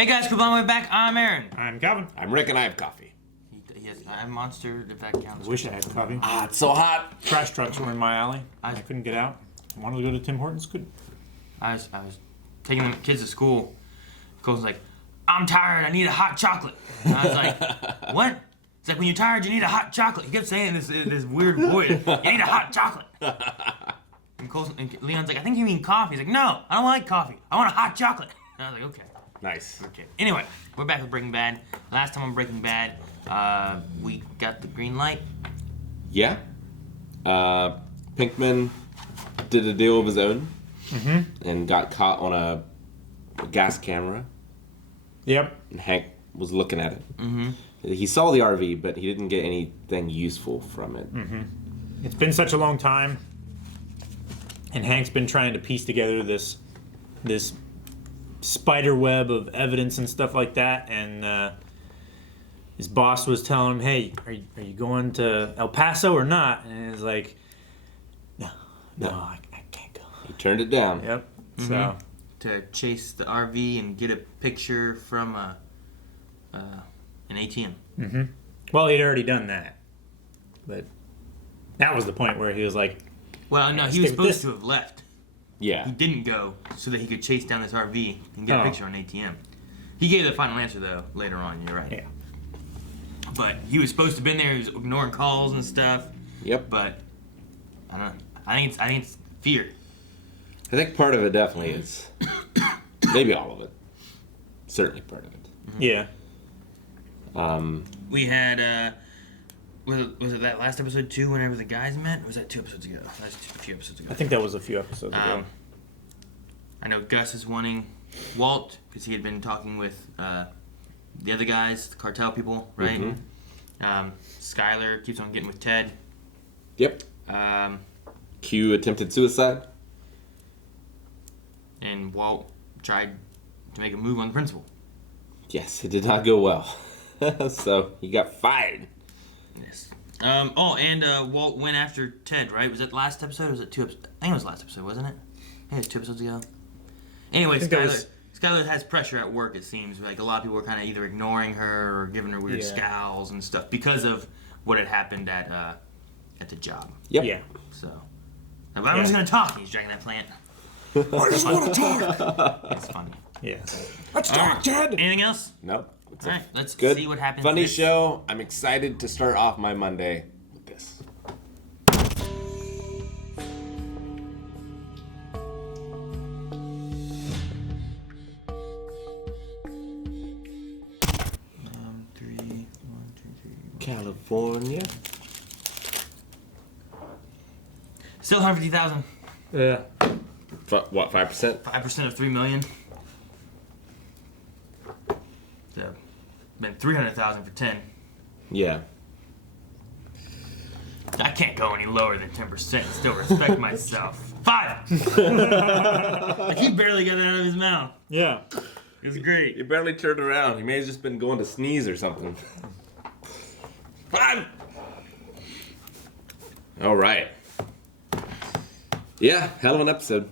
Hey guys, come on, way back. I'm Aaron. I'm Calvin. I'm Rick and I have coffee. He has I have Monster, if that counts. Wish I had coffee. Ah, it's so hot. Trash trucks were in my alley. I couldn't get out. I wanted to go to Tim Hortons. Couldn't. I was taking the kids to school. Cole's like, I'm tired. I need a hot chocolate. And I was like, what? It's like when you're tired, you need a hot chocolate. He kept saying this weird voice. You need a hot chocolate. And Leon's like, I think you mean coffee. He's like, no, I don't like coffee. I want a hot chocolate. And I was like, okay. Nice. Okay. Anyway, we're back with Breaking Bad. Last time on Breaking Bad, we got the green light. Yeah. Pinkman did a deal of his own and got caught on a gas camera. Yep. And Hank was looking at it. Mm-hmm. He saw the RV, but he didn't get anything useful from it. Mm-hmm. It's been such a long time, and Hank's been trying to piece together this spider web of evidence and stuff like that, and his boss was telling him, hey, are you going to El Paso or not? And he's like, no, I can't go. He turned it down. Yep. Mm-hmm. So to chase the RV and get a picture from an ATM. Mm-hmm. Well, he'd already done that, but that was the point where he was like, well, no, he was supposed to have left. Yeah. He didn't go so that he could chase down this RV and get a picture on ATM. He gave the final answer, though, later on. You're right. Yeah. But he was supposed to have been there. He was ignoring calls and stuff. Yep. But I don't know. I think it's fear. I think part of it definitely is. Maybe all of it. Certainly part of it. Mm-hmm. Yeah. We had was it that last episode too? Whenever the guys met, or was that 2 episodes ago? That was a few episodes ago. I think that was a few episodes ago. I know Gus is wanting Walt because he had been talking with the other guys, the cartel people, right? Mm-hmm. Skyler keeps on getting with Ted. Yep. Q attempted suicide. And Walt tried to make a move on the principal. Yes, it did not go well. So he got fired. Yes. And Walt went after Ted, right? Was that last episode or was it 2 episodes? I think it was last episode, wasn't it? I think it was 2 episodes ago. Anyway, Skyler has pressure at work, it seems. Like, a lot of people were kind of either ignoring her or giving her weird scowls and stuff because of what had happened at the job. Yep. Yeah. So, I'm just going to talk. He's dragging that plant. I just want to talk. It's funny. Yeah. Let's talk, Ted. Anything else? Nope. All right, let's good, see what happens. Funny next. show. I'm excited to start off my Monday with this. California. Still 150,000. Yeah. What, 5%? 5% of 3 million. So, been 300,000 for 10. Yeah. I can't go any lower than 10%. Still respect myself. 5. He barely got it out of his mouth. Yeah. It was great. He barely turned around. He may have just been going to sneeze or something. 5. All right. Yeah, hell of an episode.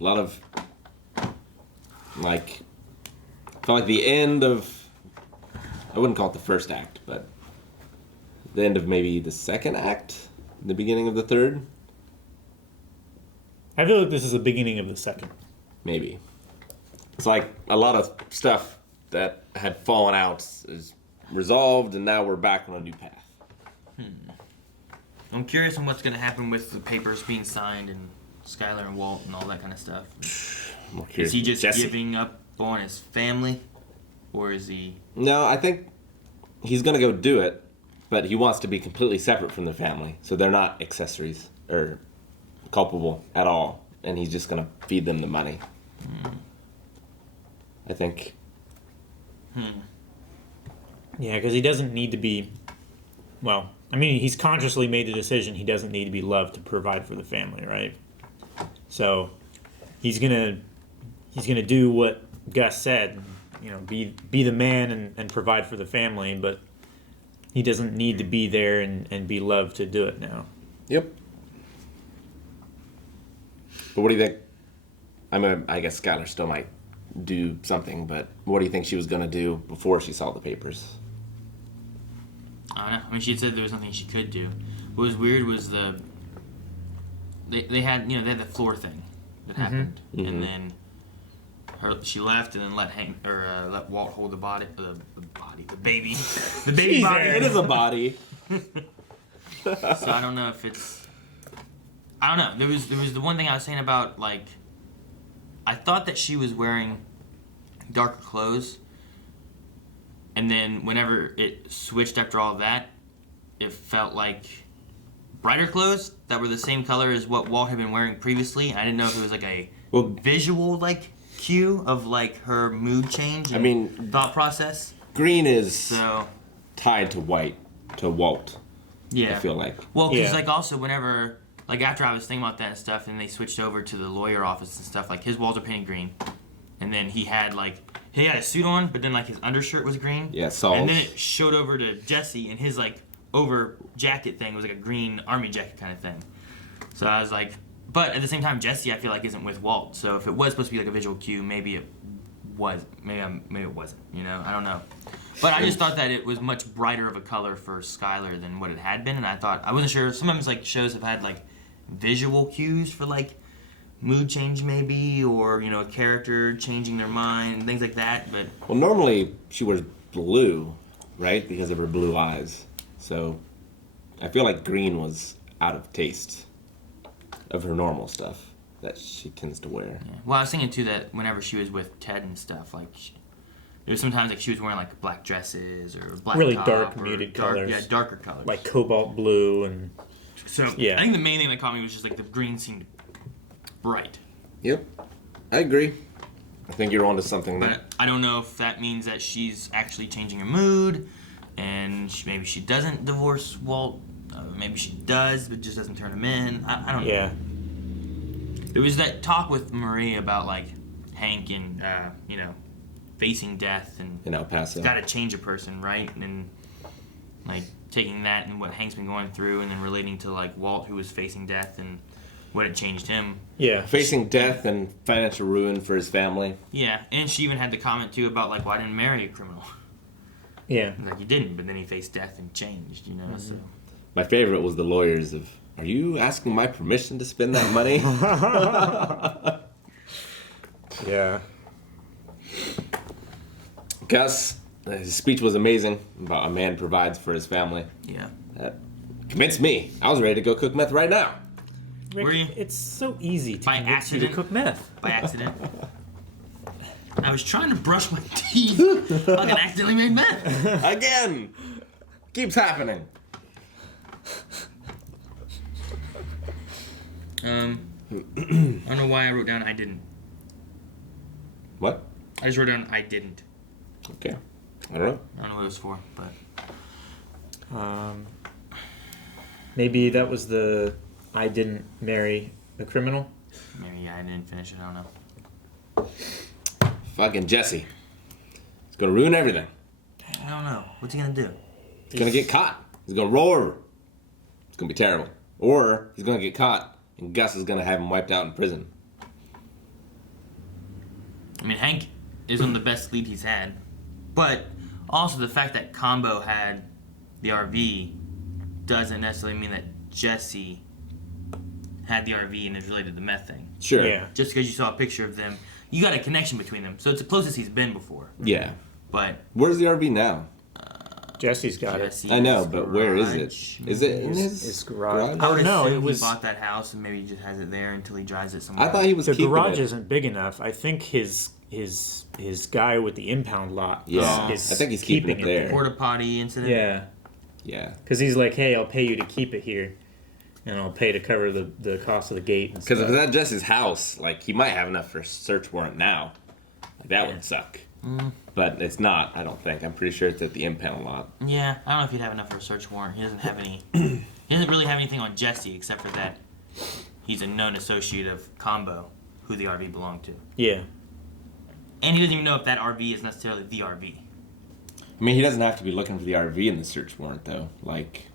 A lot of, like, felt like the end of, I wouldn't call it the first act, but the end of maybe the second act, the beginning of the third. I feel like this is the beginning of the second. Maybe. It's like a lot of stuff that had fallen out is resolved, and now we're back on a new path. I'm curious on what's going to happen with the papers being signed and Skyler and Walt and all that kind of stuff. I'm curious. Is he just Jesse. giving up on his family? Or is he... No, I think he's going to go do it, but he wants to be completely separate from the family, so they're not accessories or culpable at all, and he's just going to feed them the money. I think. Yeah, because he doesn't need to be... Well, I mean, he's consciously made the decision he doesn't need to be loved to provide for the family, right? So he's gonna do what Gus said, you know, be the man and provide for the family, but he doesn't need to be there and be loved to do it now. Yep. But what do you think? I guess Skyler still might do something, but what do you think she was going to do before she saw the papers? I don't know. I mean, she said there was nothing she could do. What was weird was they had the floor thing that happened, and then she left and then let Walt hold the baby body. It is a body. So I don't know if it's. I don't know. There was the one thing I was saying about, like, I thought that she was wearing darker clothes, and then whenever it switched after all that, it felt like brighter clothes that were the same color as what Walt had been wearing previously. I didn't know if it was like a visual, like, cue of, like, her mood change and thought process. Green is tied to white, to Walt. Yeah. I feel like. Well, because, like, also whenever, like, after I was thinking about that and stuff, and they switched over to the lawyer office and stuff, like, his walls are painted green. And then he had a suit on, but then, like, his undershirt was green. Yeah, Saul's. And then it showed over to Jesse, and his, like, over jacket thing was like a green army jacket kind of thing. So I was like, but at the same time, Jesse, I feel like, isn't with Walt. So if it was supposed to be like a visual cue, maybe it was. Maybe it wasn't. I don't know. But I just thought that it was much brighter of a color for Skyler than what it had been, and I wasn't sure. Sometimes, like, shows have had, like, visual cues for, like, mood change maybe, or a character changing their mind, things like that. But well, normally she wears blue, right, because of her blue eyes. So I feel like green was out of taste of her normal stuff that she tends to wear. Yeah. Well, I was thinking too that whenever she was with Ted and stuff, like, there was sometimes, like, she was wearing, like, black dresses or black really top dark, or muted colors. Yeah, darker colors. Like cobalt blue and. So yeah. I think the main thing that caught me was just, like, the green seemed bright. Yep, I agree. I think you're onto something. But I don't know if that means that she's actually changing her mood, and maybe she doesn't divorce Walt. Maybe she does, but just doesn't turn him in. I don't know. Yeah. There was that talk with Marie about, like, Hank and, facing death and in El Paso. Got to change a person, right? And, like, taking that and what Hank's been going through and then relating to, like, Walt, who was facing death and what had changed him. Yeah. Facing death and financial ruin for his family. Yeah, and she even had the comment, too, about, like, well, I didn't marry a criminal. Yeah. Like, he didn't, but then he faced death and changed, so. My favorite was the lawyers of, are you asking my permission to spend that money? Yeah. Gus, his speech was amazing about a man provides for his family. Yeah. That convinced me. I was ready to go cook meth right now. Rick, Were you? it's so easy to By convince you to accident? cook meth. By accident. I was trying to brush my teeth. Fucking accidentally made meth. Again! Keeps happening. I don't know why I wrote down I didn't. What? I just wrote down I didn't. Okay. I don't know. I don't know what it was for, but Maybe that was the I didn't marry a criminal. maybe I didn't finish it. I don't know. Fucking Jesse. He's gonna ruin everything. I don't know. What's he gonna do? He's gonna get caught. He's gonna roll over. It's gonna be terrible. Or he's gonna get caught and Gus is gonna have him wiped out in prison. I mean, Hank is one of the best lead he's had, but also the fact that Combo had the RV doesn't necessarily mean that Jesse had the RV and is related to the meth thing. Sure. Yeah. Just because you saw a picture of them, you got a connection between them. So it's the closest he's been before. Yeah. But Where's the RV now? Jesse's got Jesse's I know, but where is garage. it? Is it in his garage. I would No, assume it was he bought that house and maybe he just has it there until he drives it somewhere. I thought he was the keeping garage it. isn't big enough. I think his guy with the impound lot. Yeah, is I think he's keeping it there. Porta potty incident. Yeah, Yeah. because he's like, hey, I'll pay you to keep it here, and I'll pay to cover the cost of the gate. And Because if stuff. it's at Jesse's house, like, he might have enough for a search warrant now. Like, that would suck. But it's not, I don't think. I'm pretty sure it's at the impound lot. Yeah, I don't know if he'd have enough for a search warrant. He doesn't have any. He doesn't really have anything on Jesse except for that he's a known associate of Combo, who the RV belonged to. Yeah, And he doesn't even know if that RV is necessarily the RV. I mean, he doesn't have to be looking for the RV in the search warrant, though. Like,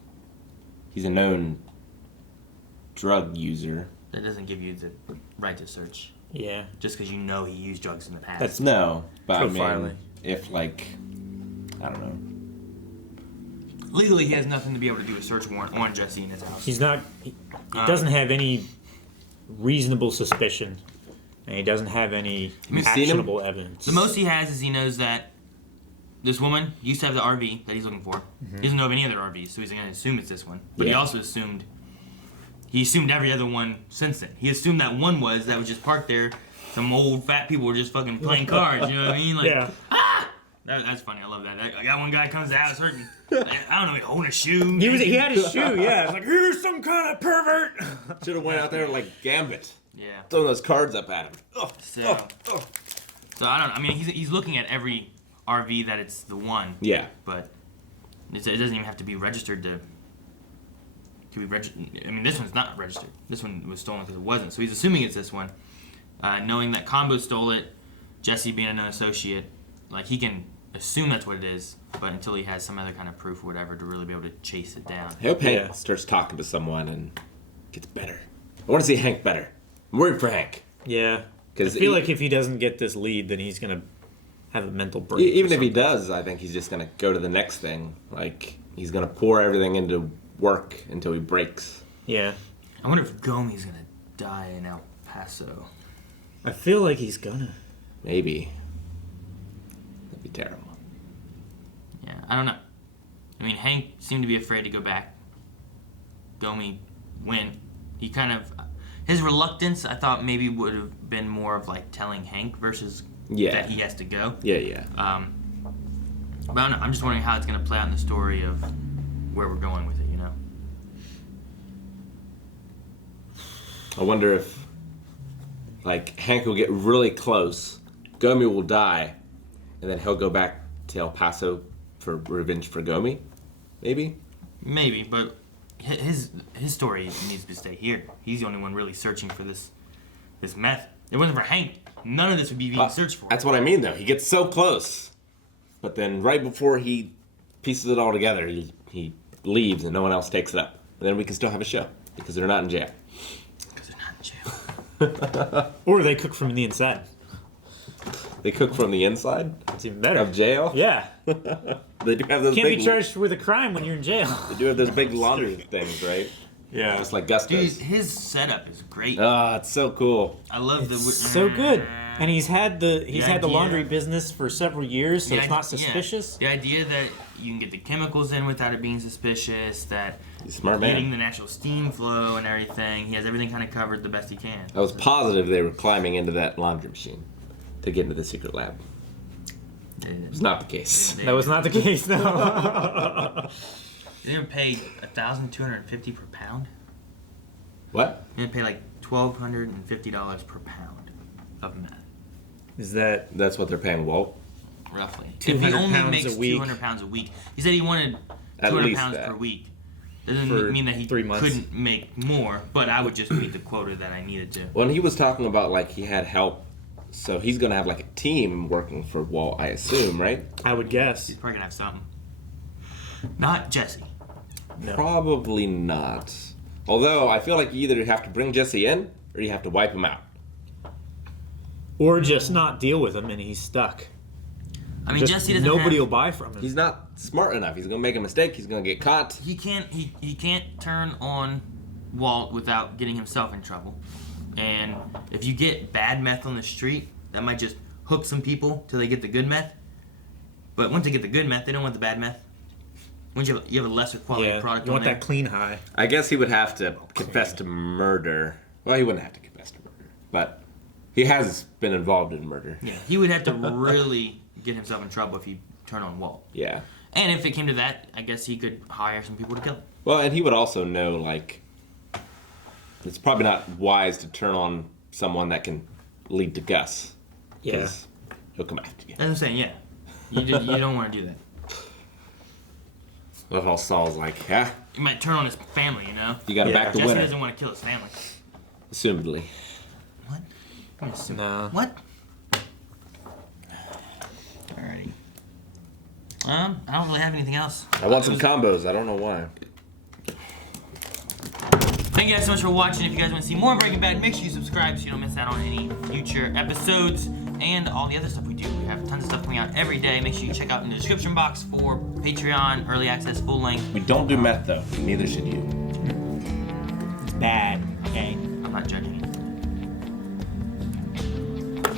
he's a known drug user. That doesn't give you the right to search. Yeah. Just because you know he used drugs in the past. That's no, but I Profiling. mean, if like, I don't know. Legally, he has nothing to be able to do a search warrant on Jesse in his house. He's not. He doesn't have any reasonable suspicion, and he doesn't have any seen him? actionable evidence. The most he has is he knows that this woman used to have the RV that he's looking for. He doesn't know of any other RVs, so he's going to assume it's this one. But he Yeah. also assumed every other one since then. He assumed that one was just parked there. Some old fat people were just fucking playing cards. You know what I mean? Like, Yeah. That's funny. I love that. That one guy comes out hurting. I don't know, holding a shoe. He had his shoe. Yeah. It's like, here's some kind of pervert. Should have went out there like Gambit, Yeah. throwing those cards up at him. Oh, So I don't know. I mean, he's looking at every RV that it's the one. yeah. But it doesn't even have to be registered to be registered. I mean, this one's not registered. This one was stolen because it wasn't. So he's assuming it's this one, knowing that Combo stole it. Jesse being an associate, like he can assume that's what it is, but until he has some other kind of proof or whatever to really be able to chase it down. I hope Hank Yeah. starts talking to someone and gets better. I want to see Hank better. I'm worried for Hank. Yeah. I 'Cause feel like if he doesn't get this lead, then he's gonna have a mental break. Even or if he something. does, I think he's just going to go to the next thing. Like, he's going to pour everything into work until he breaks. Yeah. I wonder if Gomi's gonna die in El Paso. I feel like he's gonna. Maybe. That'd be terrible. Yeah, I don't know. I mean, Hank seemed to be afraid to go back. Gomi went. He kind of his reluctance, I thought maybe would have been more of like telling Hank versus that he has to go. Yeah. But I don't know. I'm just wondering how it's going to play out in the story of where we're going with it, you know? I wonder if, like, Hank will get really close, Gomi will die, and then he'll go back to El Paso for revenge for Gomi? Maybe? Maybe, but his story needs to stay here. He's the only one really searching for this meth. If it wasn't for Hank, none of this would be being searched for. That's what I mean, though. He gets so close, but then right before he pieces it all together, he leaves and no one else takes it up. And then we can still have a show, because they're not in jail. Because they're not in jail. Or they cook from the inside. They cook from the inside It's even better. of jail? Yeah. They do have those Can't big... be charged with a crime when you're in jail. They do have those big laundry things, right? Yeah. Just like Gus Dude, does. his setup is great. It's so cool. I love the... So good. And he's had the idea- laundry business for several years, so The it's idea- not suspicious. Yeah. The idea that you can get the chemicals in without it being suspicious, that He's a smart getting man. the natural steam flow and everything, he has everything kind of covered the best he can. I was positive they were climbing into that laundry machine to get into the secret lab. It was not the case. That was not the case, no. They would pay $1,250 per pound. What? They would pay like $1,250 per pound of meth, Is that That's what they're paying Walt? roughly. If 200 he only pounds makes a week. 200 pounds a week, he said he wanted At 200 least pounds that. per week. Doesn't For mean that he 3 months. couldn't make more, but I would just meet the quota that I needed to. Well, and he was talking about, like, he had help. So he's going to have, like, a team working for Walt, I assume, right? I would guess? He's probably gonna have something. Not Jesse. No. Probably not. Although, I feel like you either have to bring Jesse in, or you have to wipe him out. Or just not deal with him and he's stuck. I mean, Just Jesse doesn't nobody have, will buy from him. He's not smart enough. He's going to make a mistake. He's going to get caught. He can't turn on Walt without getting himself in trouble. And if you get bad meth on the street, that might just hook some people till they get the good meth. But once they get the good meth, they don't want the bad meth. Once you have a lesser quality yeah, product you on want there. that clean high. I guess he would have to confess to murder. Well, he wouldn't have to confess to murder. But he has been involved in murder. Yeah, he would have to really get himself in trouble if he turned on Walt. Yeah. And if it came to that, I guess he could hire some people to kill him. Well, and he would also know, like, it's probably not wise to turn on someone that can lead to Gus. Yeah. 'Cause he'll come after you. That's what I'm saying, yeah. You don't want to do that. What if all Saul's like, yeah, He might turn on his family, you know? you got to Yeah. back the Jesse winner. doesn't want to kill his family. Assumedly. What? I'm assuming. No. What? Alrighty. I don't really have anything else. I want some combos. I don't know why. Thanks Thank you guys so much for watching. If you guys want to see more Breaking Bad, make sure you subscribe so you don't miss out on any future episodes and all the other stuff we do. We have tons of stuff coming out every day. Make sure you check out in the description box for Patreon, early access, full length. We don't do meth though. Neither should you. It's bad.